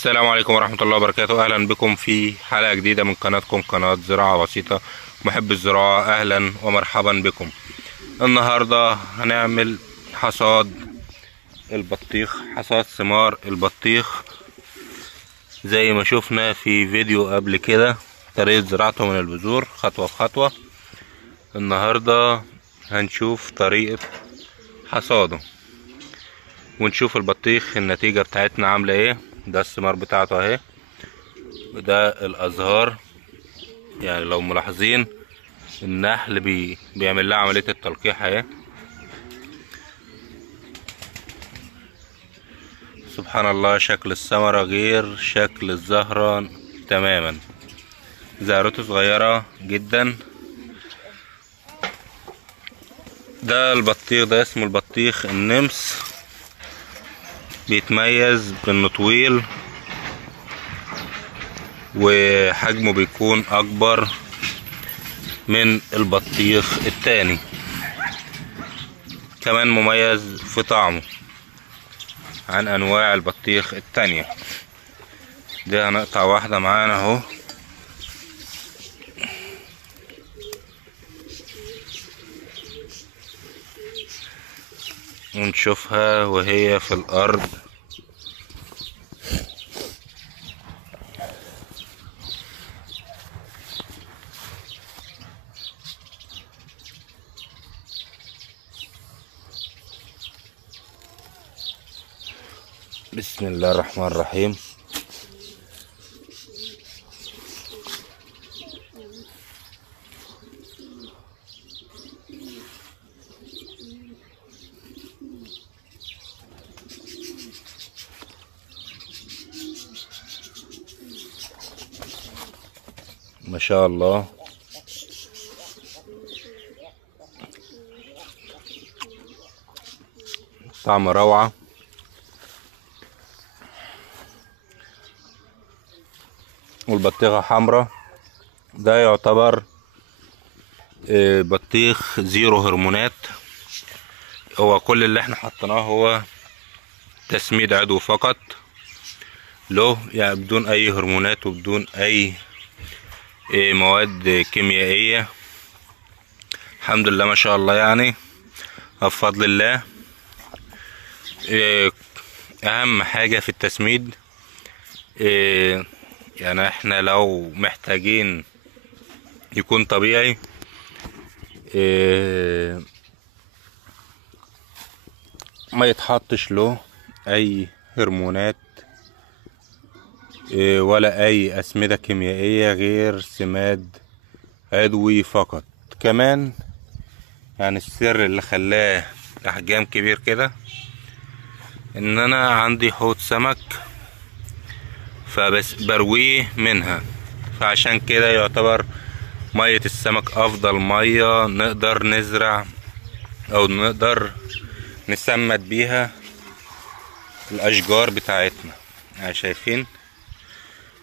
السلام عليكم ورحمة الله وبركاته. أهلا بكم في حلقة جديدة من قناتكم، قناة زراعة بسيطة. محب الزراعة أهلا ومرحبا بكم. النهاردة هنعمل حصاد البطيخ، حصاد ثمار البطيخ زي ما شفنا في فيديو قبل كده، طريقة زراعته من البذور خطوة بخطوة. النهاردة هنشوف طريقة حصاده ونشوف البطيخ النتيجة بتاعتنا عاملة ايه. ده الثمار بتاعته اهي، وده الازهار. يعني لو ملاحظين النحل بيعمل لها عملية التلقيح اهي. سبحان الله، شكل الثمرة غير شكل الزهرة تماما، زهرته صغيرة جدا. ده البطيخ ده اسمه البطيخ النمس، بيتميز بانه طويل وحجمه بيكون اكبر من البطيخ التاني، كمان مميز في طعمه عن انواع البطيخ التانية. دي هنقطع واحدة معانا اهو، ونشوفها وهي في الارض. بسم الله الرحمن الرحيم. ما شاء الله، طعم روعة. والبطيخة حمرا، ده يعتبر بطيخ زيرو هرمونات. هو كل اللي احنا حطيناه هو تسميد عضوي فقط له، يعني بدون اي هرمونات وبدون اي مواد كيميائية. الحمد لله ما شاء الله، يعني بفضل الله. اهم حاجة في التسميد، يعني احنا لو محتاجين يكون طبيعي، ما يتحطش له اي هرمونات ولا اي اسمدة كيميائية غير سماد عضوي فقط. كمان يعني السر اللي خلاه احجام كبير كده، ان انا عندي حوض سمك فبس برويه منها، فعشان كده يعتبر مية السمك افضل مية نقدر نزرع او نقدر نسمد بيها الاشجار بتاعتنا. يعني شايفين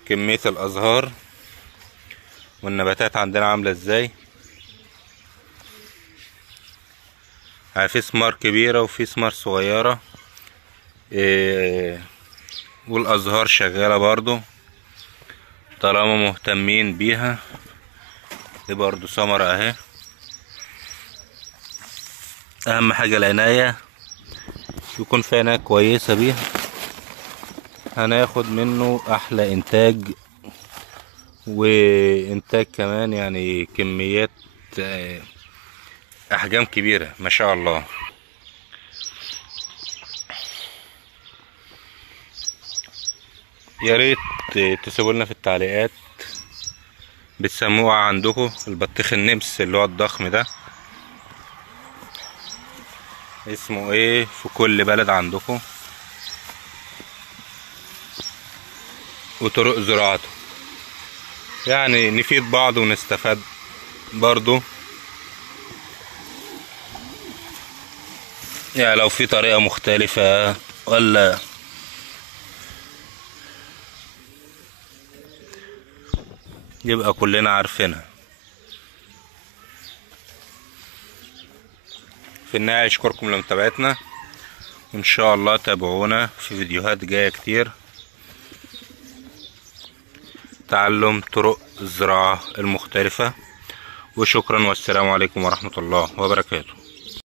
كمية الازهار والنباتات عندنا عاملة ازاي. يعني في ثمار كبيرة وفي ثمار صغيرة، والازهار شغالة برضو طالما مهتمين بيها. دي برضو ثمرة اهي. اهم حاجة العناية، يكون في عناية كويسة بيها، هناخد منه احلى انتاج، وانتاج كمان يعني كميات احجام كبيرة ما شاء الله. يا ريت تسيبوا لنا في التعليقات بتسموها عندكم البطيخ النمس اللي هو الضخم ده اسمه ايه في كل بلد عندكم، وطرق زراعته، يعني نفيد بعض ونستفاد برضو. يعني لو في طريقة مختلفة ولا يبقى كلنا عارفينها. في النهاية اشكركم لمتابعتنا، وان شاء الله تابعونا في فيديوهات جاية كتير. تعلم طرق الزراعة المختلفة. وشكرا والسلام عليكم ورحمة الله وبركاته.